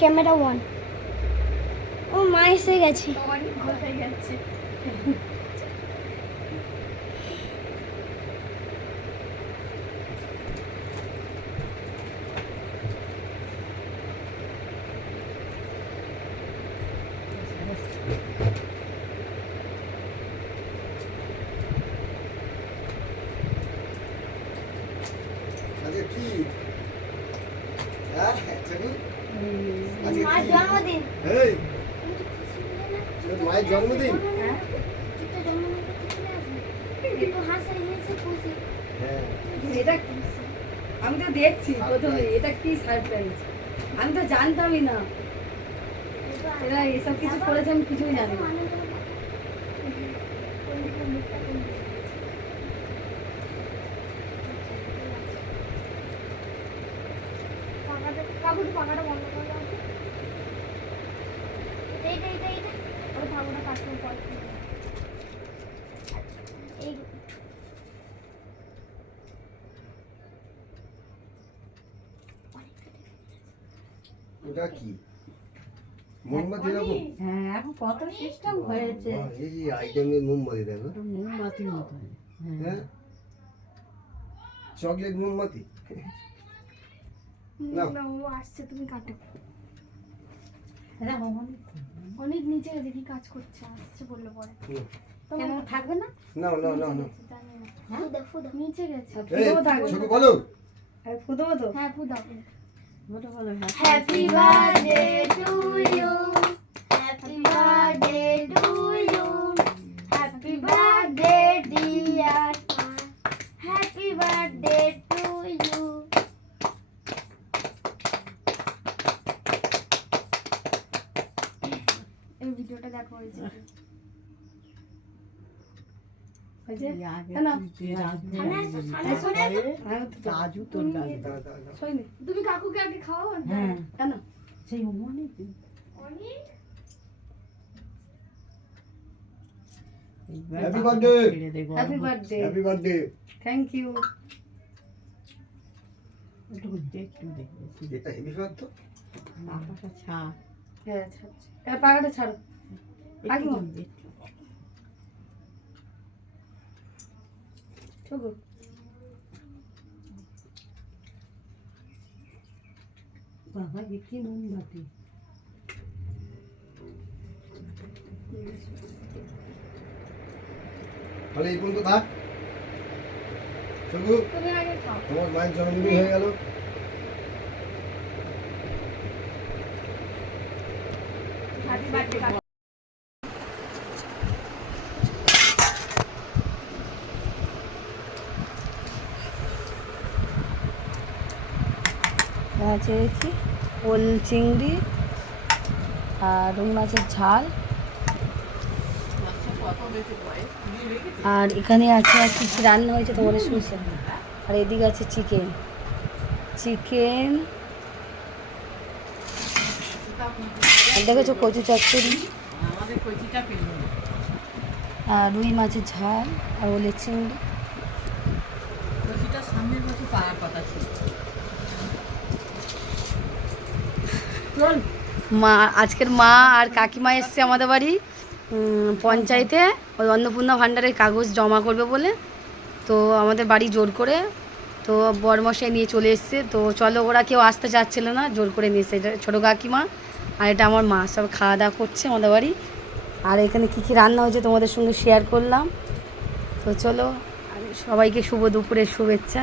Camera one. ও মা এসে গেছে। মায়ের জন্মদিন। মায়ের জন্মদিন। আমি তো দেখছি প্রথমে এটা কি সারপ্রাইজ, আমি তো জানতামই না এরা এসব কিছু করেছে, আমি কিছুই জানি না। পাখাটা বন্ধ করে দাও। এইটা ওর ভাগটা কাটতে পর এই ওটা কি মোমবাতি এরকম? হ্যাঁ এখন কত সিস্টেম হয়েছে। এই যে আইটেমের মোমবাতি দেখো, মোমবাতির মতো। হ্যাঁ চকলেট মোমবাতি। না ও আসছে, তুমি কাটো। অনেক নিচে গেছে, কি কাজ করছে, আসছে বললো পরে। কেন থাকবে না? না না না না হ্যাঁ দেখো নিচে গেছে। ছোট বলো। ফুদো তো। হ্যাঁ ফুদাও। বলো বলো। Happy birthday to you, happy birthday to you, happy birthday dear, happy birthday to you. এই ভিডিওটা দেখো হয়েছে। তুমি কাকুকে আগে খাও। কেন সেই অনেক happy birthday. Happy birthday. Happy birthday. Thank you. এটা হেভি খাবার তো। পাখাটা ছাড়। হ্যাঁ ছাড়ছি, এবার পাখাটা ছাড়ো। আগে বাবা কি মোমবাতি। তাহলে এই পর্যন্ত থাক। শুধু তুমি আগে খাও। তোমার মায়ের জন্মদিন হয়ে গেল। Happy birthday. চেয়েছি ওল চিংড়ি আর রুই মাছের ঝাল, আর এখানে আছে আর কি কী রান্না হয়েছে তোমাদের শুনছে। আর এদিকে আছে চিকেন, আর দেখেছো কচু চচ্চড়ি, আর রুই মাছের ঝাল আর ওলের চিংড়ি। সামনের বছর পাওয়ার কথা ছিল। মা আজকের মা আর কাকিমা এসছে আমাদের বাড়ি পঞ্চায়েতে ওই অন্নপূর্ণা ভাণ্ডারের কাগজ জমা করবে বলে। তো আমাদের বাড়ি জোর করে তো বরমশাই নিয়ে চলে এসছে। তো চলো, ওরা কেউ আসতে চাচ্ছিল না, জোর করে নিয়ে এসছে। এটা ছোটো কাকিমা আর এটা আমার মা, সব খাওয়া দাওয়া করছে আমাদের বাড়ি। আর এখানে কী কী রান্না হয়েছে তোমাদের সঙ্গে শেয়ার করলাম। তো চলো, সবাইকে শুভ দুপুরের শুভেচ্ছা।